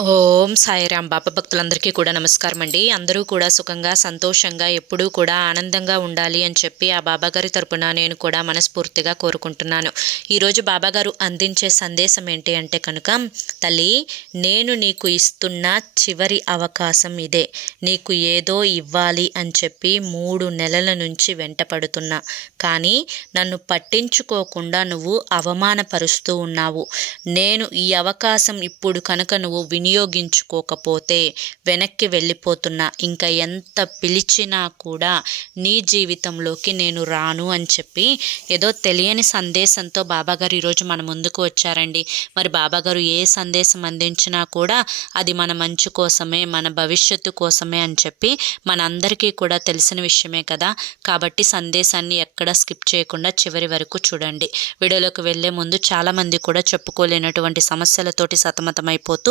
ఓం సాయిరాం బాబా భక్తులందరికీ కూడా నమస్కారం అండి. అందరూ కూడా సుఖంగా సంతోషంగా ఎప్పుడూ కూడా ఆనందంగా ఉండాలి అని చెప్పి ఆ బాబాగారి తరపున నేను కూడా మనస్ఫూర్తిగా కోరుకుంటున్నాను. ఈరోజు బాబాగారు అందించే సందేశం ఏంటి అంటే కనుక తల్లి నేను నీకు ఇస్తున్న చివరి అవకాశం ఇదే. నీకు ఏదో ఇవ్వాలి అని చెప్పి మూడు నెలల నుంచి వెంటపడుతున్నా. కానీ నన్ను పట్టించుకోకుండా నువ్వు అవమానపరుస్తూ ఉన్నావు. నేను ఈ అవకాశం ఇప్పుడు కనుక నువ్వు విని వినియోగించుకోకపోతే వెనక్కి వెళ్ళిపోతున్నా. ఇంకా ఎంత పిలిచినా కూడా నీ జీవితంలోకి నేను రాను అని చెప్పి ఏదో తెలియని సందేశంతో బాబాగారు ఈరోజు మన ముందుకు వచ్చారండి. మరి బాబాగారు ఏ సందేశం అందించినా కూడా అది మన మంచి కోసమే మన భవిష్యత్తు కోసమే అని చెప్పి మనందరికీ కూడా తెలిసిన విషయమే కదా. కాబట్టి సందేశాన్ని ఎక్కడ స్కిప్ చేయకుండా చివరి వరకు చూడండి. వీడియోలోకి వెళ్ళే ముందు చాలామంది కూడా చెప్పుకోలేనటువంటి సమస్యలతోటి సతమతమైపోతూ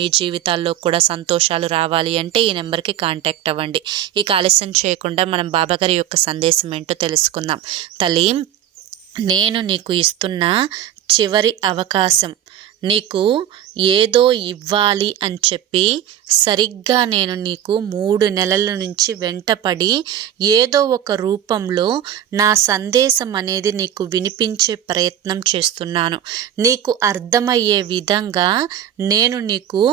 మీ జీవితాల్లో కూడా సంతోషాలు రావాలి అంటే ఈ నెంబర్కి కాంటాక్ట్ అవ్వండి. ఈ ఆలస్యం చేయకుండా మనం బాబాగారి యొక్క సందేశం ఏంటో తెలుసుకుందాం. తల్లి నేను నీకు ఇస్తున్న చివరి అవకాశం నీకు ఏదో ఇవ్వాలి అని చెప్పి సరిగ్గా నేను నీకు మూడు నెలల నుంచి వెంటపడి ఏదో ఒక రూపంలో నా సందేశం అనేది నీకు వినిపించే ప్రయత్నం చేస్తున్నాను. నీకు అర్థమయ్యే విధంగా నేను నీకు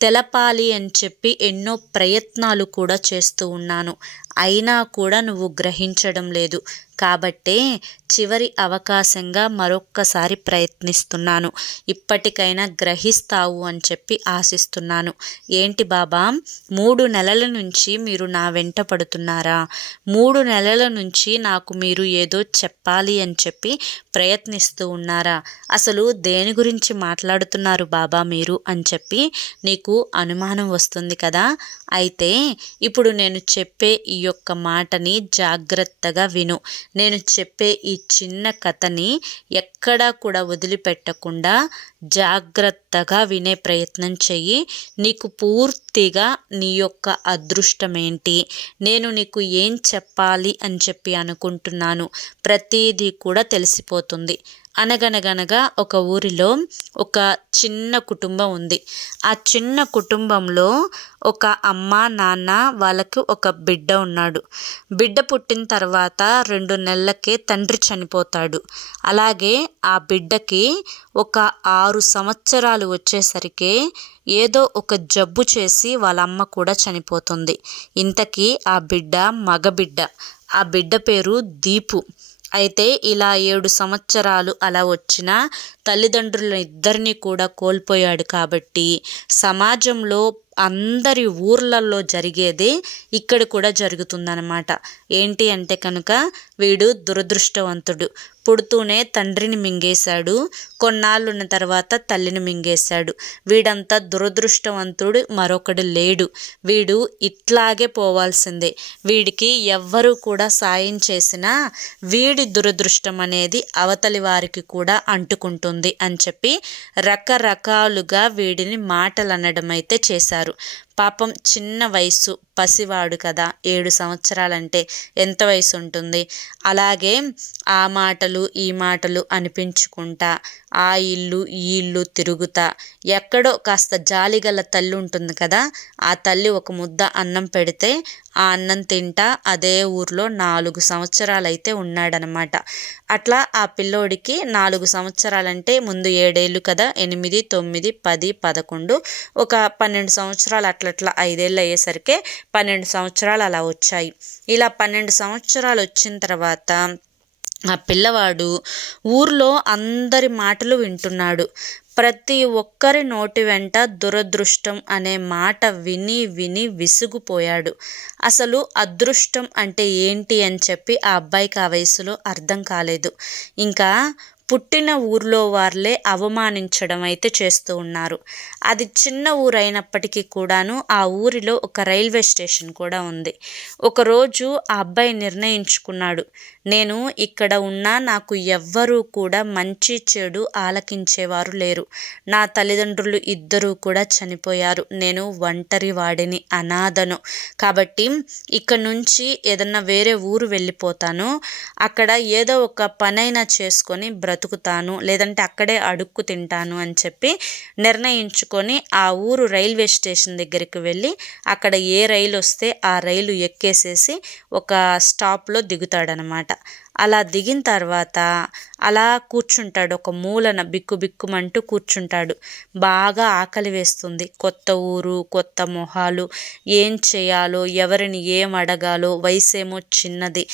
తెలపాలి అని చెప్పి ఎన్నో ప్రయత్నాలు కూడా చేస్తూ ఉన్నాను. అయినా కూడా నువ్వు గ్రహించడం లేదు. కాబట్టే చివరి అవకాశంగా మరొక్కసారి ప్రయత్నిస్తున్నాను. ఇప్పటికైనా గ్రహిస్తావు అని చెప్పి ఆశిస్తున్నాను. ఏంటి బాబా? మూడు నెలల నుంచి మీరు నా వెంట పడుతున్నారా? మూడు నెలల నుంచి నాకు మీరు ఏదో చెప్పాలి అని చెప్పి ప్రయత్నిస్తూ ఉన్నారా? అసలు దేని గురించి మాట్లాడుతున్నారు బాబా మీరు అని చెప్పి నీకు అనుమానం వస్తుంది కదా? అయితే ఇప్పుడు నేను చెప్పే ఈ యొక్క మాటని జాగ్రత్తగా విను. నేను చెప్పే ఈ చిన్న కథని ఎక్కడా కూడా వదిలిపెట్టకుండా జాగ్రత్తగా వినే ప్రయత్నం చెయ్యి. నీకు పూర్తిగా నీ యొక్క అదృష్టం ఏంటి నేను నీకు ఏం చెప్పాలి అని చెప్పి అనుకుంటున్నాను. ప్రతిదీ కూడా తెలిసిపోతుంది. అనగనగనగా ఒక ఊరిలో ఒక చిన్న కుటుంబం ఉంది. ఆ చిన్న కుటుంబంలో ఒక అమ్మ నాన్న వాళ్ళకు ఒక బిడ్డ ఉన్నాడు. బిడ్డ పుట్టిన తర్వాత రెండు నెలలకే తండ్రి చనిపోతాడు. అలాగే ఆ బిడ్డకి ఒక ఆరు సంవత్సరాలు వచ్చేసరికి ఏదో ఒక జబ్బు చేసి వాళ్ళ అమ్మ కూడా చనిపోతుంది. ఇంతకీ ఆ బిడ్డ మగబిడ్డ ఆ బిడ్డ పేరు దీపు. అయితే ఇలా ఏడు సంవత్సరాలు అలా వచ్చిన తల్లిదండ్రుల ఇద్దరిని కూడా కోల్పోయాడు కాబట్టి సమాజంలో అందరి ఊర్లలో జరిగేది ఇక్కడ కూడా జరుగుతుందన్నమాట. ఏంటి అంటే కనుక వీడు దురదృష్టవంతుడు. పుడుతూనే తండ్రిని మింగేశాడు. కొన్నాళ్ళు ఉన్న తర్వాత తల్లిని మింగేశాడు. వీడంతా దురదృష్టవంతుడు మరొకడు లేడు. వీడు ఇట్లాగే పోవాల్సిందే. వీడికి ఎవ్వరూ కూడా సాయం చేసినా వీడి దురదృష్టం అనేది అవతలి వారికి కూడా అంటుకుంటుంది అని చెప్పి రకరకాలుగా వీడిని మాటలు అనడం అయితే చేశారు. claro, పాపం చిన్న వయసు పసివాడు కదా ఏడు సంవత్సరాలంటే ఎంత వయసు ఉంటుంది అలాగే ఆ మాటలు ఈ మాటలు అనిపించుకుంటా ఆ ఇల్లు ఈ ఇల్లు తిరుగుతా ఎక్కడో కాస్త జాలిగల తల్లి ఉంటుంది కదా ఆ తల్లి ఒక ముద్ద అన్నం పెడితే ఆ అన్నం తింటా అదే ఊర్లో నాలుగు సంవత్సరాలైతే ఉన్నాడనమాట. అట్లా ఆ పిల్లోడికి నాలుగు సంవత్సరాలంటే ముందు ఏడేళ్ళు కదా ఎనిమిది తొమ్మిది పది పదకొండు ఒక పన్నెండు సంవత్సరాలు అట్లా అట్లట్లా ఐదేళ్ళు అయ్యేసరికి పన్నెండు సంవత్సరాలు అలా వచ్చాయి. ఇలా పన్నెండు సంవత్సరాలు వచ్చిన తర్వాత ఆ పిల్లవాడు ఊర్లో అందరి మాటలు వింటున్నాడు. ప్రతి ఒక్కరి నోటి వెంట దురదృష్టం అనే మాట విని విని విసుగుపోయాడు. అసలు అదృష్టం అంటే ఏంటి అని చెప్పి ఆ అబ్బాయికి ఆ వయసులో అర్థం కాలేదు. ఇంకా పుట్టిన ఊర్లో వాళ్ళే అవమానించడం అయితే చేస్తూ ఉన్నారు. అది చిన్న ఊరు అయినప్పటికీ కూడాను ఆ ఊరిలో ఒక రైల్వే స్టేషన్ కూడా ఉంది. ఒకరోజు ఆ అబ్బాయి నిర్ణయించుకున్నాడు. నేను ఇక్కడ ఉన్నా నాకు ఎవ్వరూ కూడా మంచి చెడు ఆలకించేవారు లేరు. నా తల్లిదండ్రులు ఇద్దరూ కూడా చనిపోయారు. నేను ఒంటరి వాడిని అనాథను. కాబట్టి ఇక్కడ నుంచి ఏదన్నా వేరే ఊరు వెళ్ళిపోతాను. అక్కడ ఏదో ఒక పనైనా చేసుకొని బ్ర బ్రతుకుతాను లేదంటే అక్కడే అడుక్కు తింటాను అని చెప్పి నిర్ణయించుకొని ఆ ఊరు రైల్వే స్టేషన్ దగ్గరికి వెళ్ళి అక్కడ ఏ రైలు వస్తే ఆ రైలు ఎక్కేసేసి ఒక స్టాప్లో దిగుతాడనమాట. అలా దిగిన తర్వాత అలా కూర్చుంటాడు. ఒక మూలన బిక్కు బిక్కుమంటూ కూర్చుంటాడు. బాగా ఆకలి వేస్తుంది. కొత్త ఊరు కొత్త మొహాలు ఏం చేయాలో ఎవరిని ఏం అడగాలో వయసేమో చిన్నది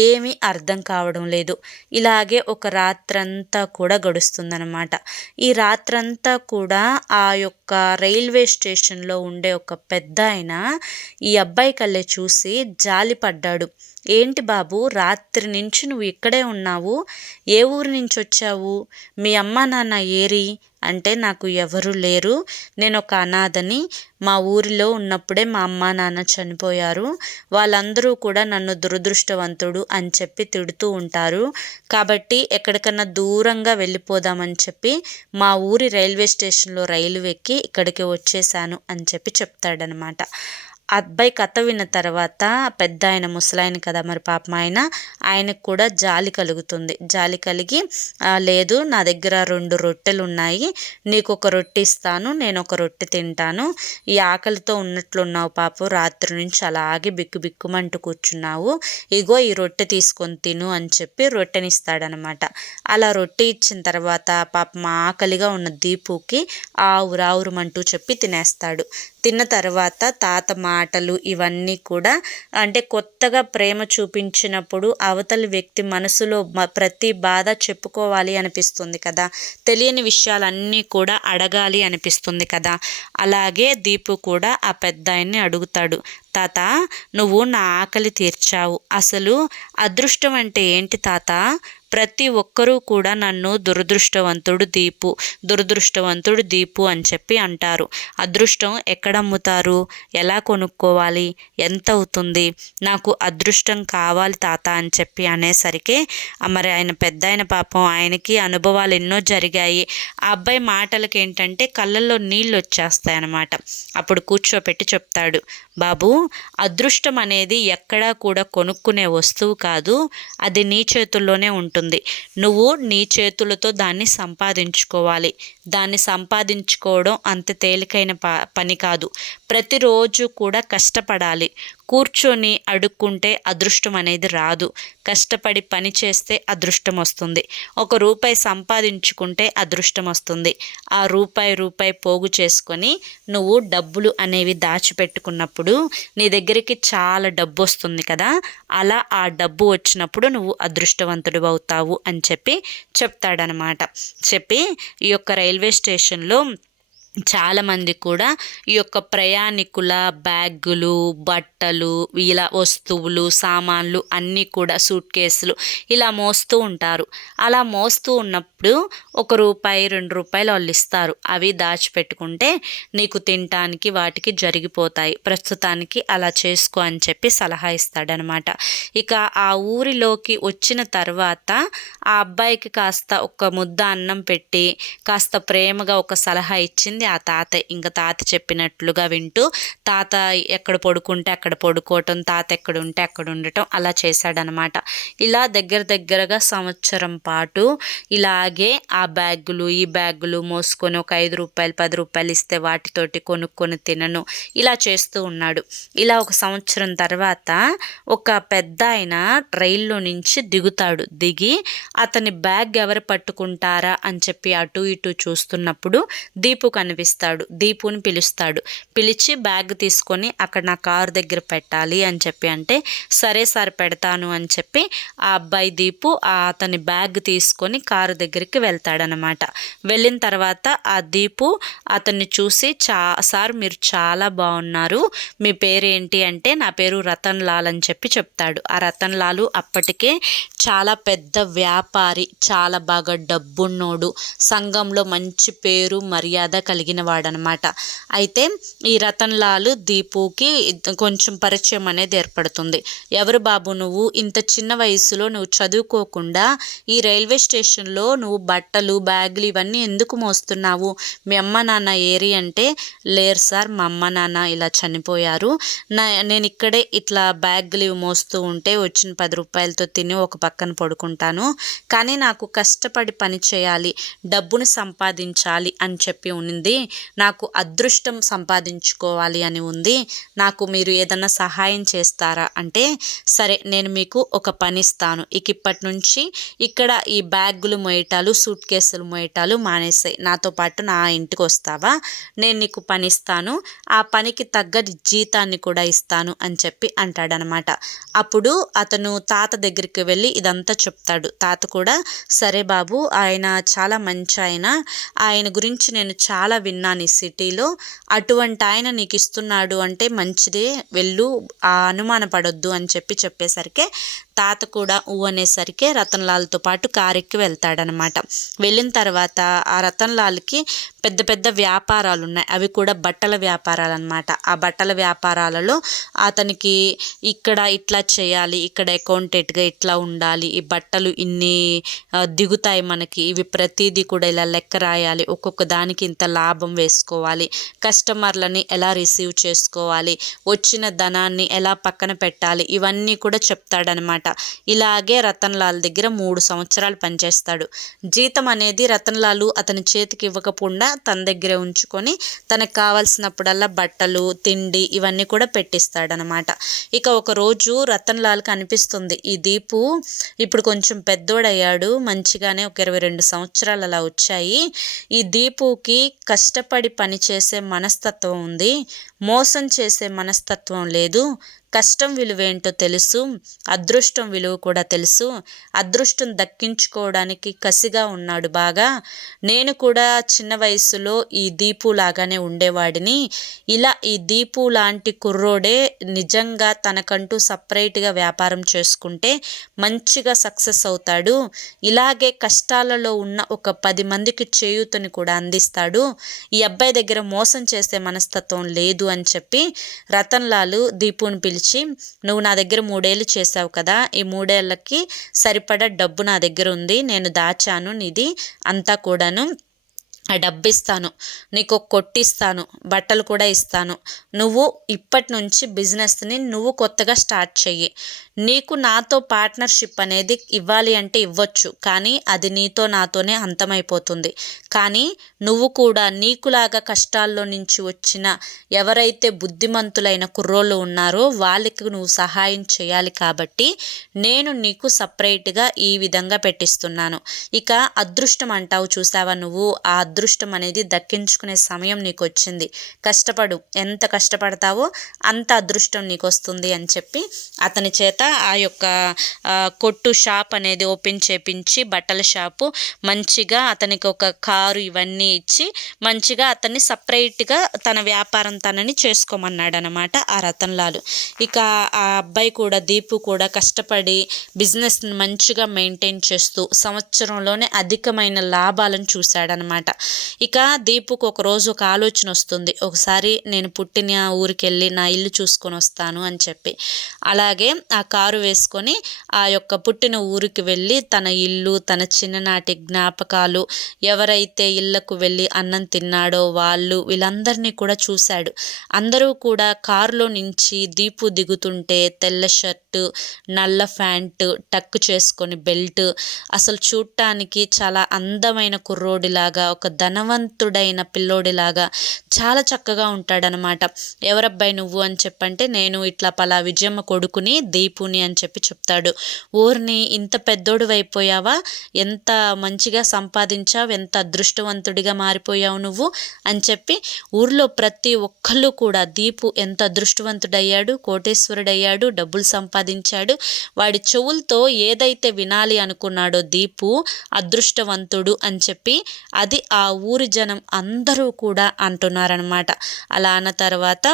ఏమీ అర్థం కావడం లేదు. ఇలాగే ఒక రాత్రంతా కూడా గడుస్తుందన్నమాట. ఈ రాత్రంతా కూడా ఆ యొక్క రైల్వే స్టేషన్లో ఉండే ఒక పెద్ద ఆయన ఈ అబ్బాయి కళ్ళే చూసి జాలి పడ్డాడు ఏంటి బాబు? రాత్రి నుంచి నువ్వు ఇక్కడే ఉన్నావు. ఏ ఊరు నుంచి వచ్చావు? మీ అమ్మ నాన్న ఏరి? అంటే నాకు ఎవరు లేరు. నేను ఒక అనాథని. మా ఊరిలో ఉన్నప్పుడే మా అమ్మ నాన్న చనిపోయారు. వాళ్ళందరూ కూడా నన్ను దురదృష్టవంతుడు అని చెప్పి తిడుతూ ఉంటారు. కాబట్టి ఎక్కడికన్నా దూరంగా వెళ్ళిపోదామని చెప్పి మా ఊరి రైల్వే స్టేషన్లో రైలు ఎక్కి ఇక్కడికి వచ్చేసాను అని చెప్పి చెప్తాడనమాట. అబ్బాయి కథ విన్న తర్వాత పెద్ద ఆయన ముసలాయన కదా మరి పాపం ఆయన ఆయనకు కూడా జాలి కలుగుతుంది. జాలి కలిగి లేదు నా దగ్గర రెండు రొట్టెలు ఉన్నాయి నీకు ఒక రొట్టె ఇస్తాను నేను ఒక రొట్టె తింటాను. ఈ ఆకలితో ఉన్నట్లున్నావు పాపు రాత్రి నుంచి అలాగే బిక్కు బిక్కుమంటూ కూర్చున్నావు. ఇగో ఈ రొట్టె తీసుకొని తిను అని చెప్పి రొట్టెనిస్తాడనమాట. అలా రొట్టె ఇచ్చిన తర్వాత పాపం ఆకలిగా ఉన్న దీపుకి ఆవురావురమంటూ చెప్పి తినేస్తాడు. తిన్న తర్వాత తాత మాటలు ఇవన్నీ కూడా అంటే కొత్తగా ప్రేమ చూపించినప్పుడు అవతలి వ్యక్తి మనసులో ప్రతి బాధ చెప్పుకోవాలి అనిపిస్తుంది కదా. తెలియని విషయాలన్నీ కూడా అడగాలి అనిపిస్తుంది కదా. అలాగే దీపు కూడా ఆ పెద్ద ఆయన్ని అడుగుతాడు తాత నువ్వు నా ఆకలి తీర్చావు. అసలు అదృష్టం అంటే ఏంటి తాత? ప్రతి ఒక్కరూ కూడా నన్ను దురదృష్టవంతుడు దీపు దురదృష్టవంతుడు దీపు అని చెప్పి అంటారు. అదృష్టం ఎక్కడ అమ్ముతారు? ఎలా కొనుక్కోవాలి? ఎంత అవుతుంది? నాకు అదృష్టం కావాలి తాత అని చెప్పి అనేసరికి మరి ఆయన పెద్ద ఆయన పాపం ఆయనకి అనుభవాలు ఎన్నో జరిగాయి. ఆ అబ్బాయి మాటలకి ఏంటంటే కళ్ళల్లో నీళ్ళు వచ్చేస్తాయి అన్నమాట. అప్పుడు కూర్చోపెట్టి చెప్తాడు బాబు అదృష్టం అనేది ఎక్కడా కూడా కొనుక్కునే వస్తువు కాదు అది నీ చేతుల్లోనే ఉంటుంది. నువ్వు నీ చేతులతో దాన్ని సంపాదించుకోవాలి. దాన్ని సంపాదించుకోవడం అంత తేలికైన పని కాదు. ప్రతిరోజు కూడా కష్టపడాలి. కూర్చొని అడుక్కుంటే అదృష్టం అనేది రాదు. కష్టపడి పని చేస్తే అదృష్టం వస్తుంది. ఒక రూపాయి సంపాదించుకుంటే అదృష్టం వస్తుంది. ఆ రూపాయి రూపాయి పోగు చేసుకొని నువ్వు డబ్బులు అనేవి దాచిపెట్టుకున్నప్పుడు నీ దగ్గరికి చాలా డబ్బు వస్తుంది కదా? అలా ఆ డబ్బు వచ్చినప్పుడు నువ్వు అదృష్టవంతుడు అవుతావు అని చెప్పి చెప్తాడనమాట. చెప్పి ఈ యొక్క రైల్వే స్టేషన్లో చాలామంది కూడా ఈ యొక్క ప్రయాణికుల బ్యాగులు బట్టలు ఇలా వస్తువులు సామాన్లు అన్నీ కూడా సూట్ కేసులు ఇలా మోస్తూ ఉంటారు. అలా మోస్తూ ఉన్నప్పుడు ఒక రూపాయి రెండు రూపాయలు వాళ్ళు ఇస్తారు. అవి దాచిపెట్టుకుంటే నీకు తినటానికి వాటికి జరిగిపోతాయి. ప్రస్తుతానికి అలా చేసుకో అని చెప్పి సలహా ఇస్తాడనమాట. ఇక ఆ ఊరిలోకి వచ్చిన తర్వాత ఆ అబ్బాయికి కాస్త ఒక ముద్ద అన్నం పెట్టి కాస్త ప్రేమగా ఒక సలహా ఇచ్చింది చెప్పింది. ఆ తాత ఇంకా తాత చెప్పినట్లుగా వింటూ తాత ఎక్కడ పడుకుంటే అక్కడ పడుకోవటం తాత ఎక్కడ ఉంటే అక్కడ ఉండటం అలా చేశాడనమాట. ఇలా దగ్గర దగ్గరగా సంవత్సరం పాటు ఇలాగే ఆ బ్యాగులు ఈ బ్యాగులు మోసుకొని ఒక ఐదు రూపాయలు పది రూపాయలు ఇస్తే వాటితోటి కొనుక్కొని తినను. ఇలా చేస్తూ ఉన్నాడు. ఇలా ఒక సంవత్సరం తర్వాత ఒక పెద్ద ఆయన రైల్లో నుంచి దిగుతాడు. దిగి అతని బ్యాగ్ ఎవరు పట్టుకుంటారా అని చెప్పి అటు ఇటు చూస్తున్నప్పుడు దీపు కనిపిస్తాడు దీపుని పిలుస్తాడు. పిలిచి బ్యాగ్ తీసుకొని అక్కడ నా కారు దగ్గర పెట్టాలి అని చెప్పి అంటే సరే సార్ పెడతాను అని చెప్పి ఆ అబ్బాయి దీపు ఆ అతని బ్యాగ్ తీసుకొని కారు దగ్గరికి వెళ్తాడనమాట వెళ్ళిన తర్వాత ఆ దీపు అతన్ని చూసి చా సార్ మీరు చాలా బాగున్నారు. మీ పేరు ఏంటి అంటే నా పేరు రతన్ లాల్ అని చెప్పి చెప్తాడు. ఆ రతన్ లాలు అప్పటికే చాలా పెద్ద వ్యాపారి చాలా బాగా డబ్బున్నోడు. సంఘంలో మంచి పేరు మర్యాద కలిగిన వాడనమాట అయితే ఈ రతన్ లాల్ దీపుకి కొంచెం పరిచయం అనేది ఏర్పడుతుంది. ఎవరు బాబు నువ్వు? ఇంత చిన్న వయసులో నువ్వు చదువుకోకుండా ఈ రైల్వే స్టేషన్లో నువ్వు బట్టలు బ్యాగులు ఇవన్నీ ఎందుకు మోస్తున్నావు? మీ అమ్మ నాన్న ఏరి అంటే లేరు సార్ మా అమ్మ నాన్న ఇలా చనిపోయారు. నా నేను ఇక్కడే ఇట్లా బ్యాగులు ఇవి మోస్తూ ఉంటే వచ్చిన పది రూపాయలతో తిని ఒక పక్కన పడుకుంటాను. కానీ నాకు కష్టపడి పని చేయాలి డబ్బును సంపాదించాలి అని చెప్పి ఉంది. నాకు అదృష్టం సంపాదించుకోవాలి అని ఉంది. నాకు మీరు ఏదన్నా సహాయం చేస్తారా? అంటే సరే నేను మీకు ఒక పని ఇస్తాను. ఇక ఇప్పటి నుంచి ఇక్కడ ఈ బ్యాగులు మోయటాలు సూట్ కేసులు మోయటాలు మానేసాయి. నాతో పాటు నా ఇంటికి వస్తావా? నేను నీకు పని ఇస్తాను. ఆ పనికి తగ్గ జీతాన్ని కూడా ఇస్తాను అని చెప్పి అంటాడనమాట. అప్పుడు అతను తాత దగ్గరికి వెళ్ళి ఇదంతా చెప్తాడు. తాత కూడా సరే బాబు ఆయన చాలా మంచి ఆయన. ఆయన గురించి నేను చాలా విన్నాను ఈ సిటీలో. అటువంటి ఆయన నీకు ఇస్తున్నాడు అంటే మంచిదే. వెళ్ళు ఆ అనుమానపడొద్దు అని చెప్పి చెప్పేసరికి తాత కూడా ఊ అనేసరికి రతన్ లాల్తో పాటు కారెక్కి వెళ్తాడనమాట. వెళ్ళిన తర్వాత ఆ రతన్ లాల్కి పెద్ద పెద్ద వ్యాపారాలు ఉన్నాయి అవి కూడా బట్టల వ్యాపారాలు అనమాట ఆ బట్టల వ్యాపారాలలో అతనికి ఇక్కడ ఇట్లా చేయాలి ఇక్కడ అకౌంటెంట్గా ఇట్లా ఉండాలి ఈ బట్టలు ఇన్ని దిగుతాయి మనకి ఇవి ప్రతిదీ కూడా ఇలా లెక్క రాయాలి ఒక్కొక్క దానికి ఇంత లాభం వేసుకోవాలి కస్టమర్లని ఎలా రిసీవ్ చేసుకోవాలి వచ్చిన ధనాన్ని ఎలా పక్కన పెట్టాలి ఇవన్నీ కూడా చెప్తాడనమాట. ఇలాగే రతన్ లాల్ దగ్గర మూడు సంవత్సరాలు పనిచేస్తాడు. జీతం అనేది రతన్ లాలు అతని చేతికి ఇవ్వకుండా తన దగ్గరే ఉంచుకొని తనకు కావాల్సినప్పుడల్లా బట్టలు తిండి ఇవన్నీ కూడా పెట్టిస్తాడనమాట. ఇక ఒక రోజు రతన్ లాల్కి అనిపిస్తుంది ఈ దీపు ఇప్పుడు కొంచెం పెద్దోడయ్యాడు మంచిగానే ఒక ఇరవై రెండు సంవత్సరాలు అలా వచ్చాయి. ఈ దీపుకి కష్టపడి పని చేసే మనస్తత్వం ఉంది మోసం చేసే మనస్తత్వం లేదు కష్టం విలువేంటో తెలుసు అదృష్టం విలువ కూడా తెలుసు. అదృష్టం దక్కించుకోవడానికి కసిగా ఉన్నాడు బాగా. నేను కూడా చిన్న వయసులో ఈ దీపు లాగానే ఉండేవాడిని. ఇలా ఈ దీపు లాంటి కుర్రోడే నిజంగా తనకంటూ సపరేట్గా వ్యాపారం చేసుకుంటే మంచిగా సక్సెస్ అవుతాడు. ఇలాగే కష్టాలలో ఉన్న ఒక పది మందికి చేయూతని కూడా అందిస్తాడు. ఈ అబ్బాయి దగ్గర మోసం చేసే మనస్తత్వం లేదు అని చెప్పి రతన్ లాలు దీపుని పిలిచి నువ్వు నా దగ్గర మూడేళ్ళు చేసావు కదా ఈ మూడేళ్ళకి సరిపడా డబ్బు నా దగ్గర ఉంది నేను దాచాను నిధి అంతా కూడాను. ఆ డబ్బు ఇస్తాను నీకు కొట్టిస్తాను బట్టలు కూడా ఇస్తాను. నువ్వు ఇప్పటి నుంచి బిజినెస్ని నువ్వు కొత్తగా స్టార్ట్ చెయ్యి. నీకు నాతో పార్ట్నర్షిప్ అనేది ఇవ్వాలి అంటే ఇవ్వచ్చు కానీ అది నీతో నాతోనే అంతమైపోతుంది. కానీ నువ్వు కూడా నీకులాగా కష్టాల్లో నుంచి వచ్చిన ఎవరైతే బుద్ధిమంతులైన కుర్రోళ్ళు ఉన్నారో వాళ్ళకి నువ్వు సహాయం చేయాలి కాబట్టి నేను నీకు సపరేట్గా ఈ విధంగా పెట్టిస్తున్నాను. ఇక అదృష్టం అంటావు చూసావా నువ్వు? ఆ అదృష్టం అనేది దక్కించుకునే సమయం నీకు వచ్చింది కష్టపడు. ఎంత కష్టపడతావో అంత అదృష్టం నీకు వస్తుంది అని చెప్పి అతని చేత ఆ యొక్క కొట్టు షాప్ అనేది ఓపెన్ చేపించి బట్టల షాపు మంచిగా అతనికి ఒక కారు ఇవన్నీ ఇచ్చి మంచిగా అతన్ని సపరేట్గా తన వ్యాపారం తనని చేసుకోమన్నాడు అనమాట ఆ రతన్ లాలు ఇక ఆ అబ్బాయి కూడా దీపు కూడా కష్టపడి బిజినెస్ని మంచిగా మెయింటైన్ చేస్తూ సంవత్సరంలోనే అధికమైన లాభాలను చూశాడనమాట ఇక దీపుకు ఒక రోజు ఒక ఆలోచన వస్తుంది. ఒకసారి నేను పుట్టిన ఊరికి వెళ్ళి నా ఇల్లు చూసుకొని వస్తాను అని చెప్పి. అలాగే ఆ కారు వేసుకొని ఆ యొక్క పుట్టిన ఊరికి వెళ్ళి తన ఇల్లు తన చిన్ననాటి జ్ఞాపకాలు ఎవరైతే ఇళ్ళకు వెళ్ళి అన్నం తిన్నాడో వాళ్ళు వీళ్ళందరినీ కూడా చూశాడు. అందరూ కూడా కారులో నుంచి దీపు దిగుతుంటే తెల్ల షర్టు నల్ల ప్యాంటు టక్ చేసుకొని బెల్ట్ అసలు చూడటానికి చాలా అందమైన కుర్రోడిలాగా ఒక ధనవంతుడైన పిల్లోడిలాగా చాలా చక్కగా ఉంటాడనమాట. ఎవరబ్బాయి నువ్వు అని చెప్పంటే నేను ఇట్లా పలా విజయమ్మ కొడుకుని దీపుని అని చెప్పి చెప్తాడు. ఊరిని ఇంత పెద్దోడు అయిపోయావా? ఎంత మంచిగా సంపాదించావు? ఎంత అదృష్టవంతుడిగా మారిపోయావు నువ్వు? అని చెప్పి ఊర్లో ప్రతి ఒక్కళ్ళు కూడా దీపు ఎంత అదృష్టవంతుడయ్యాడు కోటేశ్వరుడయ్యాడు డబ్బులు సంపాదించాడు వాడి చెవులతో ఏదైతే వినాలి అనుకున్నాడో దీపు అదృష్టవంతుడు అని చెప్పి అది ఆ ఊరి జనం అందరూ కూడా అంటున్నారనమాట అలా అన్న తర్వాత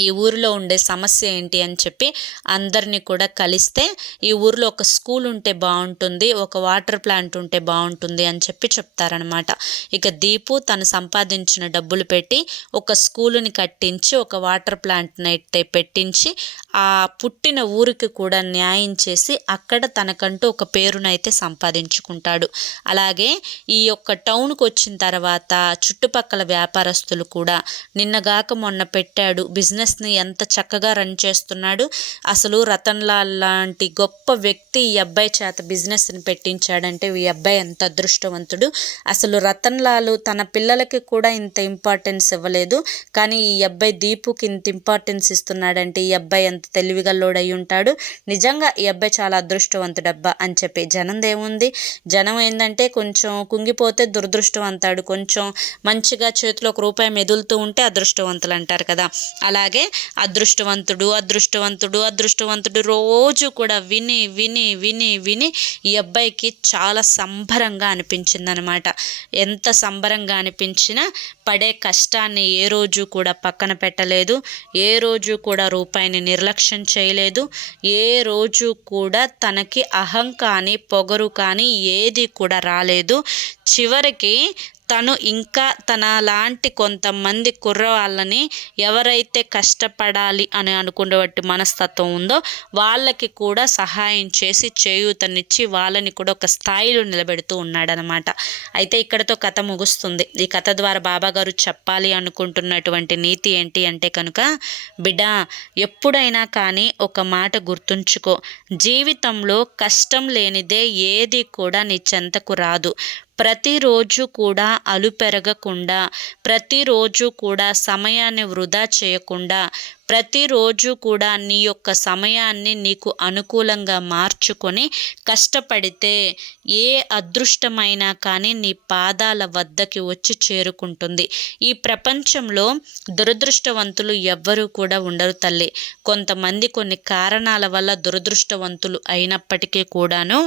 ఈ ఊరిలో ఉండే సమస్య ఏంటి అని చెప్పి అందరినీ కూడా కలిస్తే ఈ ఊరిలో ఒక స్కూల్ ఉంటే బాగుంటుంది ఒక వాటర్ ప్లాంట్ ఉంటే బాగుంటుంది అని చెప్పి చెప్తారనమాట ఇక దీపు తను సంపాదించిన డబ్బులు పెట్టి ఒక స్కూలుని కట్టించి ఒక వాటర్ ప్లాంట్ని అయితే పెట్టించి ఆ పుట్టిన ఊరికి కూడా న్యాయం చేసి అక్కడ తనకంటూ ఒక పేరునైతే సంపాదించుకుంటాడు. అలాగే ఈ యొక్క టౌన్కి వచ్చిన తర్వాత చుట్టుపక్కల వ్యాపారస్తులు కూడా నిన్నగాక మొన్న పెట్టాడు బిజినెస్ బిజినెస్ని ఎంత చక్కగా రన్ చేస్తున్నాడు. అసలు రతన్ లాల్ లాంటి గొప్ప వ్యక్తి ఈ అబ్బాయి చేత బిజినెస్ని పెట్టించాడంటే ఈ అబ్బాయి ఎంత అదృష్టవంతుడు. అసలు రతన్ లాల్ తన పిల్లలకి కూడా ఇంత ఇంపార్టెన్స్ ఇవ్వలేదు. కానీ ఈ అబ్బాయి దీపుకి ఇంత ఇంపార్టెన్స్ ఇస్తున్నాడంటే ఈ అబ్బాయి ఎంత తెలివిగా లోడ్ అయి ఉంటాడు. నిజంగా ఈ అబ్బాయి చాలా అదృష్టవంతుడబ్బా అని చెప్పి జనం ఏముంది? జనం ఏంటంటే కొంచెం కుంగిపోతే దురదృష్టవంతాడు. కొంచెం మంచిగా చేతిలో ఒక రూపాయి మెదులుతూ ఉంటే అదృష్టవంతులు అంటారు కదా. అలాగే అలాగే అదృష్టవంతుడు అదృష్టవంతుడు అదృష్టవంతుడు రోజు కూడా విని విని విని విని ఈ అబ్బాయికి చాలా సంబరంగా అనిపించింది అనమాట ఎంత సంబరంగా అనిపించినా పడే కష్టాన్ని ఏ రోజు కూడా పక్కన పెట్టలేదు ఏ రోజు కూడా రూపాయిని నిర్లక్ష్యం చేయలేదు ఏ రోజు కూడా తనకి అహం కానీ పొగరు కానీ ఏది కూడా రాలేదు. చివరికి తను ఇంకా తన లాంటి కొంతమంది కుర్రవాళ్ళని ఎవరైతే కష్టపడాలి అని అనుకునేటువంటి మనస్తత్వం ఉందో వాళ్ళకి కూడా సహాయం చేసి చేయూతనిచ్చి వాళ్ళని కూడా ఒక స్థాయిలో నిలబెడుతూ ఉన్నాడనమాట. అయితే ఇక్కడతో కథ ముగుస్తుంది. ఈ కథ ద్వారా బాబా గారు చెప్పాలి అనుకుంటున్నటువంటి నీతి ఏంటి అంటే కనుక బిడ్డ ఎప్పుడైనా కానీ ఒక మాట గుర్తుంచుకో. జీవితంలో కష్టం లేనిదే ఏది కూడా నీ చెంతకు రాదు. ప్రతిరోజు కూడా అలుపెరగకుండా ప్రతిరోజు కూడా సమయాన్ని వృధా చేయకుండా ప్రతిరోజు కూడా నీ యొక్క సమయాన్ని నీకు అనుకూలంగా మార్చుకొని కష్టపడితే ఏ అదృష్టమైనా కానీ నీ పాదాల వద్దకి వచ్చి చేరుకుంటుంది. ఈ ప్రపంచంలో దురదృష్టవంతులు ఎవ్వరూ కూడా ఉండరు తల్లి. కొంతమంది కొన్ని కారణాల వల్ల దురదృష్టవంతులు అయినప్పటికీ కూడాను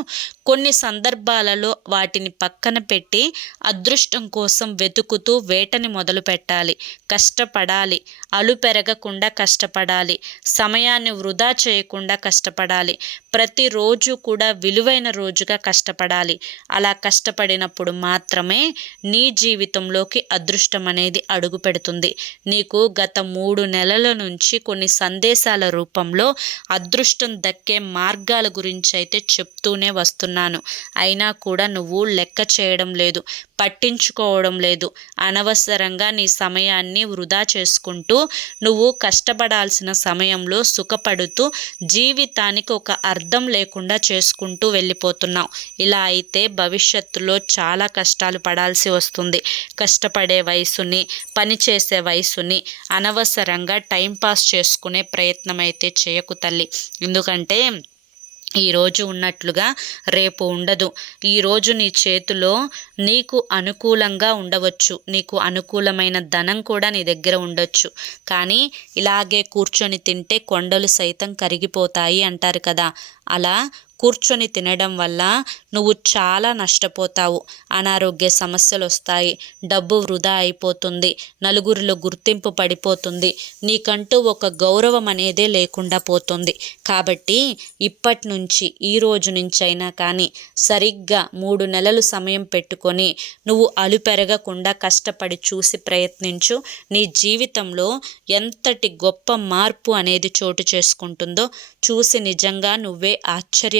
కొన్ని సందర్భాలలో వాటిని పక్కన పెట్టి అదృష్టం కోసం వెతుకుతూ వేటని మొదలు పెట్టాలి కష్టపడాలి. అలు పెరగకుండా కష్టపడాలి. సమయాన్ని వృధా చేయకుండా కష్టపడాలి. ప్రతిరోజు కూడా విలువైన రోజుగా కష్టపడాలి. అలా కష్టపడినప్పుడు మాత్రమే నీ జీవితంలోకి అదృష్టం అనేది అడుగు పెడుతుంది. నీకు గత మూడు నెలల నుంచి కొన్ని సందేశాల రూపంలో అదృష్టం దక్కే మార్గాల గురించి అయితే చెప్తూనే వస్తున్నాను. అయినా కూడా నువ్వు లెక్క చేయడం లేదు పట్టించుకోవడం లేదు. అనవసరంగా నీ సమయాన్ని వృధా చేసుకుంటూ నువ్వు కష్టపడాల్సిన సమయంలో సుఖపడుతూ జీవితానికి ఒక అర్థం లేకుండా చేసుకుంటూ వెళ్ళిపోతున్నాం. ఇలా అయితే భవిష్యత్తులో చాలా కష్టాలు పడాల్సి వస్తుంది. కష్టపడే వయసుని పనిచేసే వయసుని అనవసరంగా టైంపాస్ చేసుకునే ప్రయత్నం అయితే చేయకు తల్లి. ఎందుకంటే ఈరోజు ఉన్నట్లుగా రేపు ఉండదు. ఈరోజు నీ చేతిలో నీకు అనుకూలంగా ఉండవచ్చు. నీకు అనుకూలమైన ధనం కూడా నీ దగ్గర ఉండొచ్చు. కానీ ఇలాగే కూర్చొని తింటే కొండలు సైతం కరిగిపోతాయి అంటారు కదా. అలా కూర్చొని తినడం వల్ల నువ్వు చాలా నష్టపోతావు. అనారోగ్య సమస్యలు వస్తాయి డబ్బు వృధా అయిపోతుంది. నలుగురిలో గుర్తింపు పడిపోతుంది. నీకంటూ ఒక గౌరవం అనేదే లేకుండా పోతుంది. కాబట్టి ఇప్పటి నుంచి ఈ రోజు నుంచైనా కానీ సరిగ్గా మూడు నెలలు సమయం పెట్టుకొని నువ్వు అలుపెరగకుండా కష్టపడి చూసి ప్రయత్నించు. నీ జీవితంలో ఎంతటి గొప్ప మార్పు అనేది చోటు చేసుకుంటుందో చూసి నిజంగా నువ్వే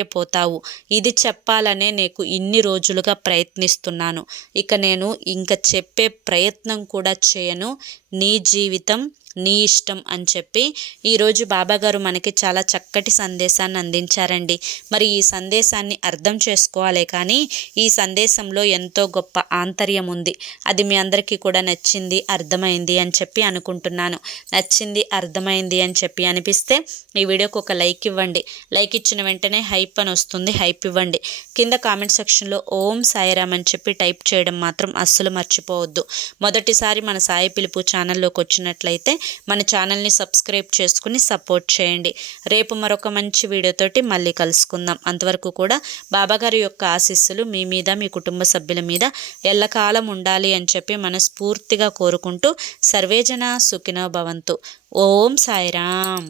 ఆశ్చర్యపోతావు. ఇది చెప్పాలనే నీకు ఇన్ని రోజులుగా ప్రయత్నిస్తున్నాను. ఇక నేను ఇంకా చెప్పే ప్రయత్నం కూడా చేయను. నీ జీవితం నీ ఇష్టం అని చెప్పి ఈరోజు బాబాగారు మనకి చాలా చక్కటి సందేశాన్ని అందించారండి. మరి ఈ సందేశాన్ని అర్థం చేసుకోవాలి కానీ ఈ సందేశంలో ఎంతో గొప్ప ఆంతర్యం ఉంది. అది మీ అందరికీ కూడా నచ్చింది అర్థమైంది అని చెప్పి అనుకుంటున్నాను. నచ్చింది అర్థమైంది అని చెప్పి అనిపిస్తే ఈ వీడియోకి ఒక లైక్ ఇవ్వండి. లైక్ ఇచ్చిన వెంటనే హైప్ అని వస్తుంది హైప్ ఇవ్వండి. కింద కామెంట్ సెక్షన్లో ఓం సాయిరామ్ అని చెప్పి టైప్ చేయడం మాత్రం అస్సలు మర్చిపోవద్దు. మొదటిసారి మన సాయి పిలుపు ఛానల్లోకి వచ్చినట్లయితే మన ఛానల్ని సబ్స్క్రైబ్ చేసుకుని సపోర్ట్ చేయండి. రేపు మరొక మంచి వీడియోతోటి మళ్ళీ కలుసుకుందాం. అంతవరకు కూడా బాబాగారి యొక్క ఆశీస్సులు మీ మీద మీ కుటుంబ సభ్యుల మీద ఎల్లకాలం ఉండాలి అని చెప్పి మనస్ఫూర్తిగా కోరుకుంటూ సర్వేజన సుఖినో భవంతు. ఓం సాయిరామ్.